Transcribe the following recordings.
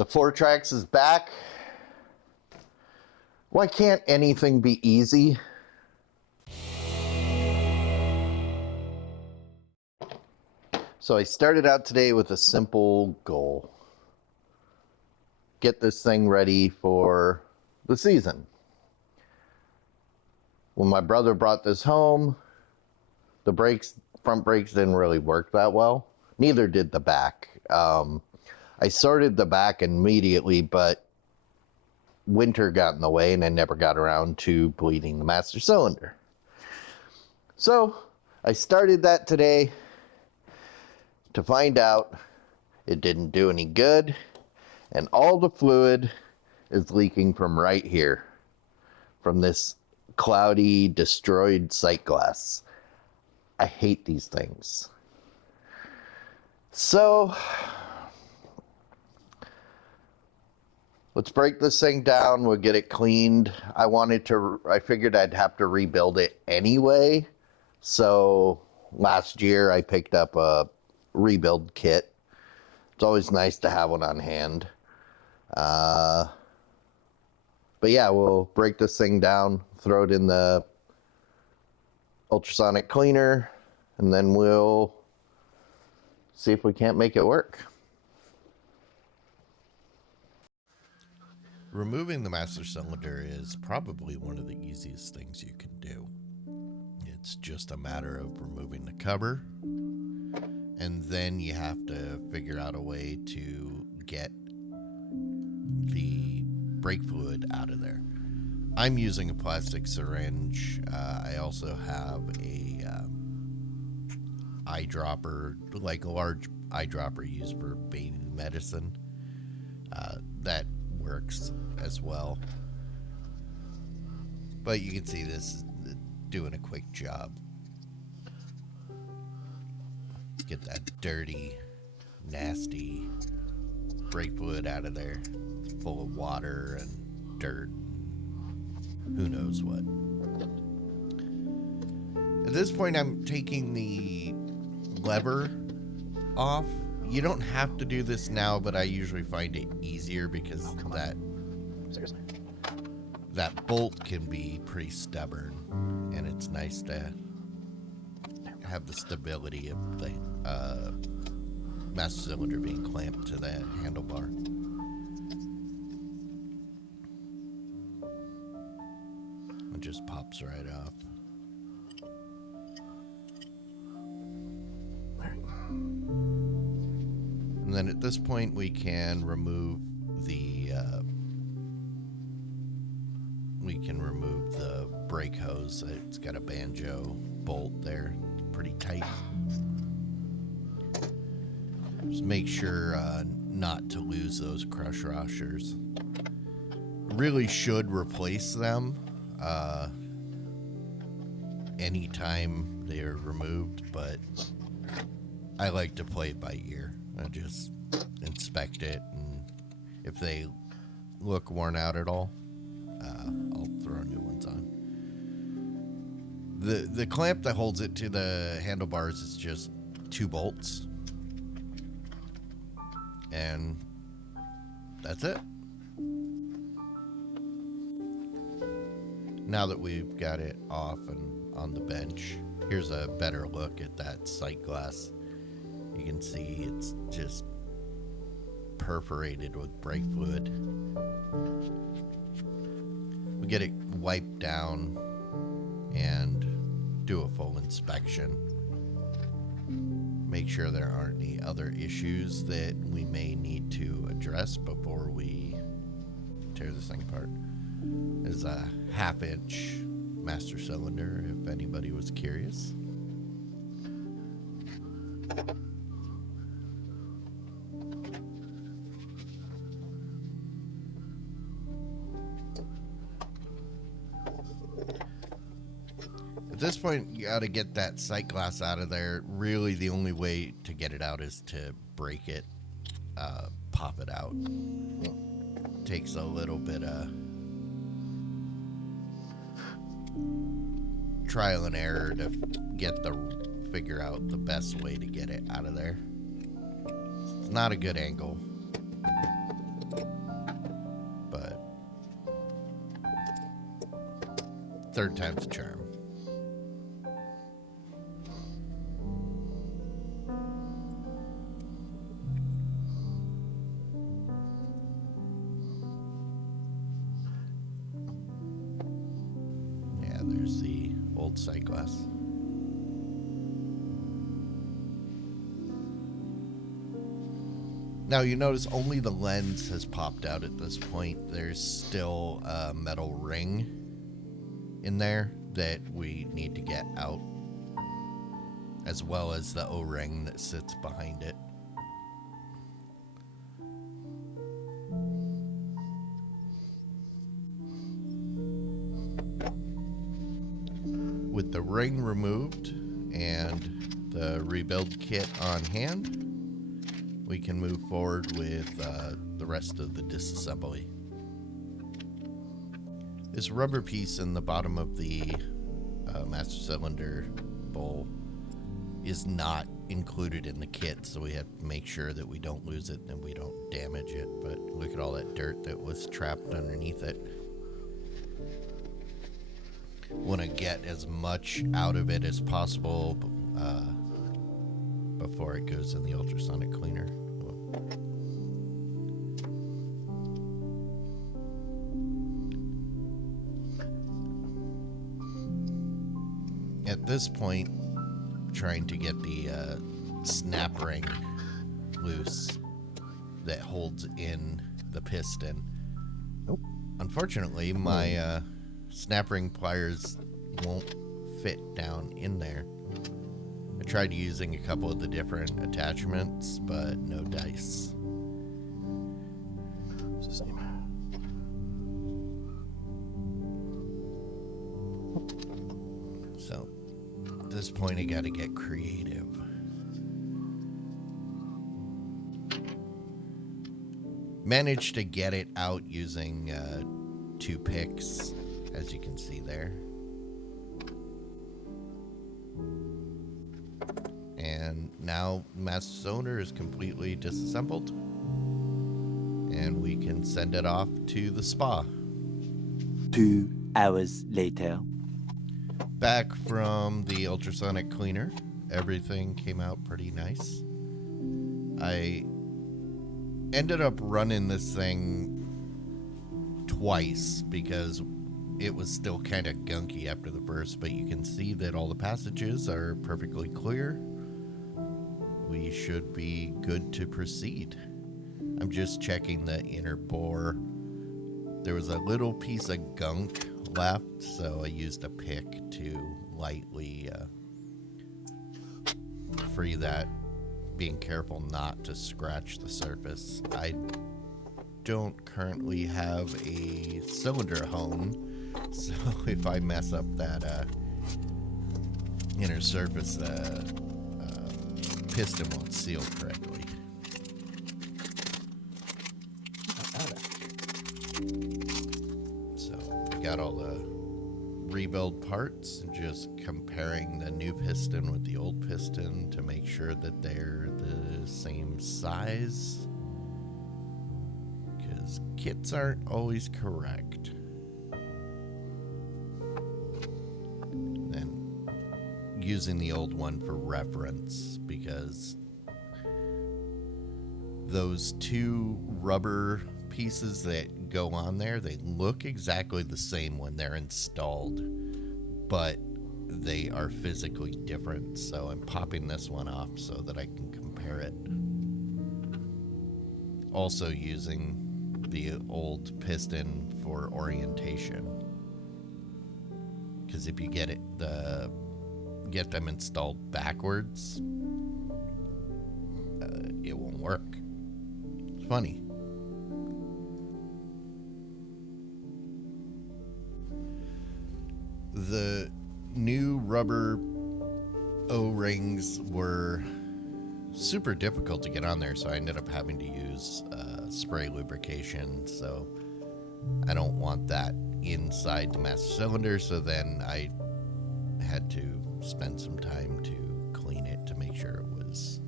The Fourtrax is back. Why can't anything be easy? So I started out today with a simple goal. Get this thing ready for the season. When my brother brought this home, the front brakes didn't really work that well. Neither did the back. I sorted the back immediately, but winter got in the way and I never got around to bleeding the master cylinder. So I started that today to find out it didn't do any good, and all the fluid is leaking from right here, from this cloudy, destroyed sight glass. I hate these things. So let's break this thing down. We'll get it cleaned. I figured I'd have to rebuild it anyway. So last year I picked up a rebuild kit. It's always nice to have one on hand. But yeah, we'll break this thing down, throw it in the ultrasonic cleaner, and then we'll see if we can't make it work. Removing the master cylinder is probably one of the easiest things you can do. It's just a matter of removing the cover, and then you have to figure out a way to get the brake fluid out of there. I'm using a plastic syringe. I also have a eyedropper, like a large eyedropper used for baby medicine. That works as well. But you can see this is doing a quick job. Get that dirty, nasty brake fluid out of there, full of water and dirt. Who knows what. At this point, I'm taking the lever off. You don't have to do this now, but I usually find it easier because that bolt can be pretty stubborn, and it's nice to have the stability of the master cylinder being clamped to the handlebar. It just pops right off. And then at this point we can remove the brake hose. It's got a banjo bolt there, pretty tight. Just make sure not to lose those crush washers. Really should replace them anytime they're removed, but I like to play it by ear. I just inspect it, and if they look worn out at all, I'll throw new ones on. The clamp that holds it to the handlebars is just 2 bolts, and that's it. Now that we've got it off and on the bench, here's a better look at that sight glass. You can see it's just perforated with brake fluid. We get it wiped down and do a full inspection. Make sure there aren't any other issues that we may need to address before we tear this thing apart. It's a 1/2-inch master cylinder, if anybody was curious. At this point, you gotta get that sight glass out of there. Really, the only way to get it out is to break it, pop it out. It takes a little bit of trial and error to figure out the best way to get it out of there. It's not a good angle. third time's a charm. Yeah, there's the old sight glass. Now you notice only the lens has popped out at this point. There's still a metal ring in there that we need to get out, as well as the O-ring that sits behind it. With the ring removed and the rebuild kit on hand, we can move forward with the rest of the disassembly. This rubber piece in the bottom of the master cylinder bowl is not included in the kit, so we have to make sure that we don't lose it and we don't damage it. But look at all that dirt that was trapped underneath it. Want to get as much out of it as possible before it goes in the ultrasonic cleaner. At this point, trying to get the snap ring loose that holds in the piston. Nope. Unfortunately, my snap ring pliers won't fit down in there. I tried using a couple of the different attachments, but no dice. What's his name? So, at this point, I gotta get creative. Managed to get it out using 2 picks, as you can see there. And now master cylinder is completely disassembled, and we can send it off to the spa. 2 hours later. Back from the ultrasonic cleaner, everything came out pretty nice. I ended up running this thing twice because it was still kind of gunky after the first, but you can see that all the passages are perfectly clear. We should be good to proceed. I'm just checking the inner bore. There was a little piece of gunk left, so I used a pick to lightly free that, being careful not to scratch the surface. I don't currently have a cylinder hone, so if I mess up that inner surface, piston won't seal correctly. So we got all the rebuild parts and just comparing the new piston with the old piston to make sure that they're the same size, because kits aren't always correct. And using the old one for reference, because those 2 rubber pieces that go on there, they look exactly the same when they're installed, but they are physically different. So I'm popping this one off so that I can compare it. Also using the old piston for orientation, because if you get them installed backwards, it won't work. It's funny. The new rubber O-rings were super difficult to get on there, so I ended up having to use spray lubrication. So I don't want that inside the master cylinder, so then I had to spend some time to clean it to make sure it was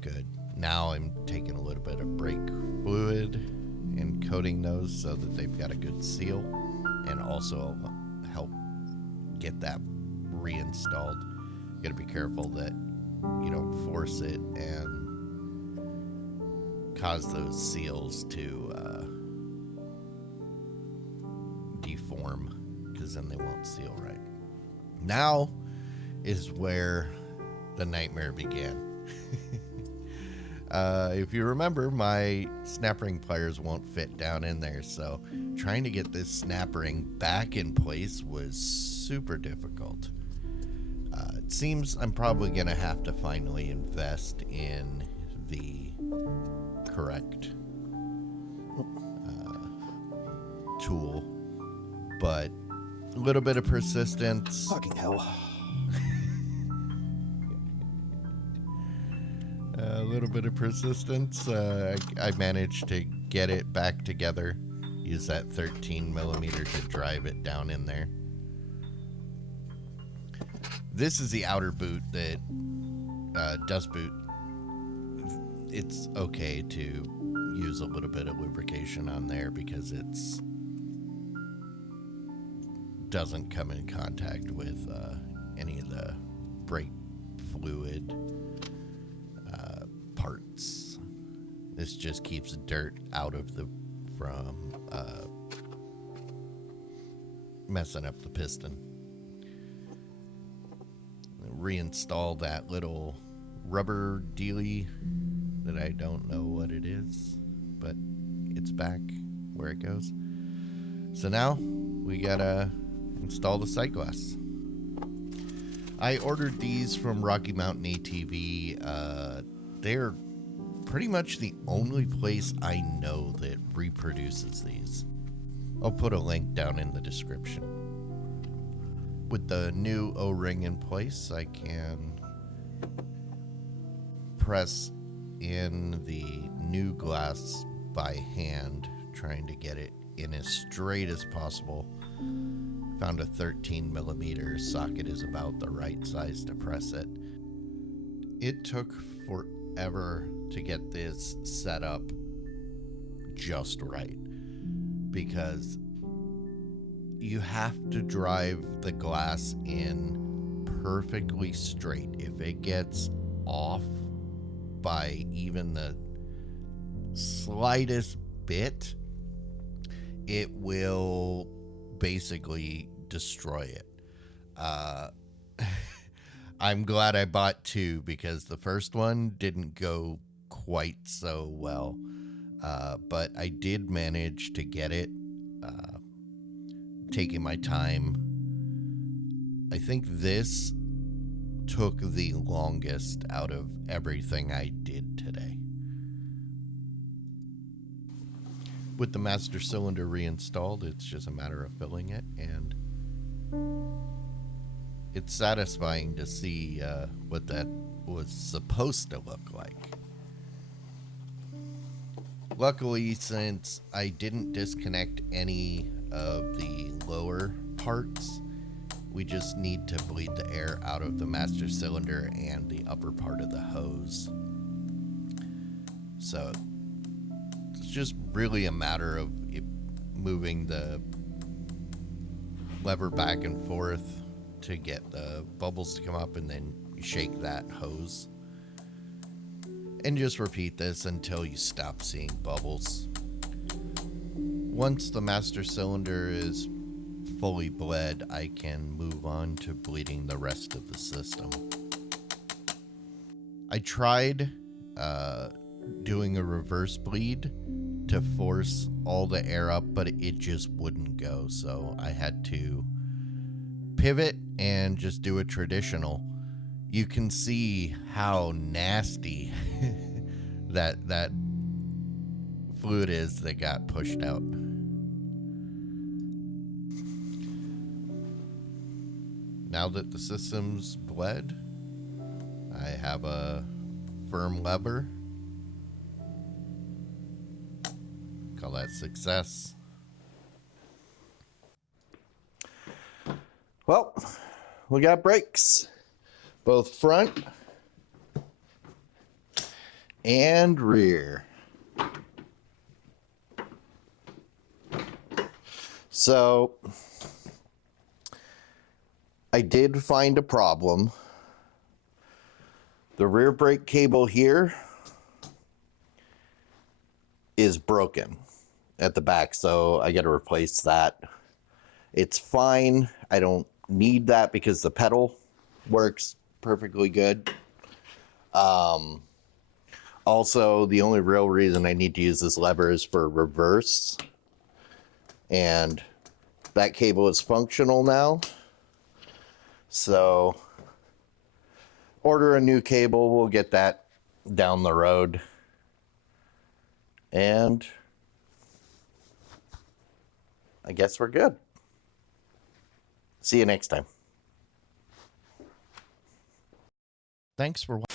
good. Now I'm taking a little bit of brake fluid and coating those so that they've got a good seal. and also help get that reinstalled. You gotta be careful that you don't force it and cause those seals to deform, because then they won't seal right. Now is where the nightmare began. If you remember, my snap ring pliers won't fit down in there, so trying to get this snap ring back in place was super difficult. It seems I'm probably going to have to finally invest in the correct tool, but a little bit of persistence. Fucking hell. A little bit of persistence. I managed to get it back together. Use that 13 millimeter to drive it down in there. This is the outer boot that dust boot. It's okay to use a little bit of lubrication on there because it's doesn't come in contact with any of the brake fluid parts. This just keeps dirt out of from messing up the piston. Reinstall that little rubber dealy that I don't know what it is, but it's back where it goes. So now we gotta install the sight glass. I ordered these from Rocky Mountain ATV. They're pretty much the only place I know that reproduces these. I'll put a link down in the description. With the new O-ring in place, I can press in the new glass by hand, trying to get it in as straight as possible. Found a 13 millimeter socket is about the right size to press it. It took forever to get this set up just right, because you have to drive the glass in perfectly straight. If it gets off by even the slightest bit, it will basically destroy it. I'm glad I bought two, because the first one didn't go quite so well, but I did manage to get it, taking my time. I think this took the longest out of everything I did today. With the master cylinder reinstalled, it's just a matter of filling it, and it's satisfying to see what that was supposed to look like. Luckily, since I didn't disconnect any of the lower parts, we just need to bleed the air out of the master cylinder and the upper part of the hose. So it's just really a matter of moving the lever back and forth to get the bubbles to come up, and then you shake that hose. And just repeat this until you stop seeing bubbles. Once the master cylinder is fully bled, I can move on to bleeding the rest of the system. I tried doing a reverse bleed to force all the air up, but it just wouldn't go, so I had to pivot and just do a traditional. You can see how nasty that fluid is that got pushed out. Now that the system's bled, I have a firm lever. Call that success. Well, we got brakes, both front and rear. So I did find a problem. The rear brake cable here is broken at the back, so I got to replace that. It's fine. I don't need that because the pedal works perfectly good. Also, the only real reason I need to use this lever is for reverse. And that cable is functional now. So, order a new cable. We'll get that down the road. And I guess we're good. See you next time. Thanks for watching.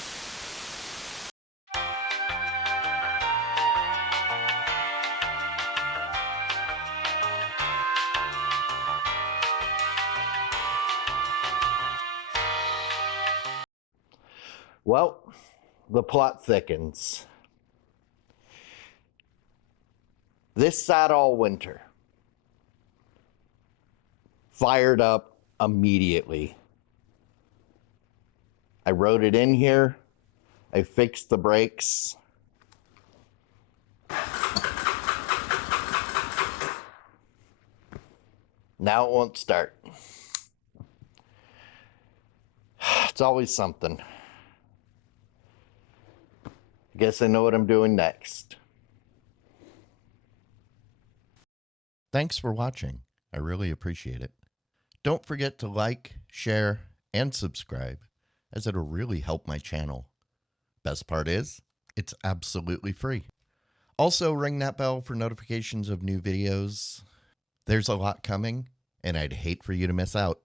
Well, the plot thickens. This sat all winter. Fired up immediately. I wrote it in here. I fixed the brakes. Now it won't start. It's always something. I guess I know what I'm doing next. Thanks for watching. I really appreciate it. Don't forget to like, share, and subscribe, as it'll really help my channel. Best part is, it's absolutely free. Also, ring that bell for notifications of new videos. There's a lot coming, and I'd hate for you to miss out.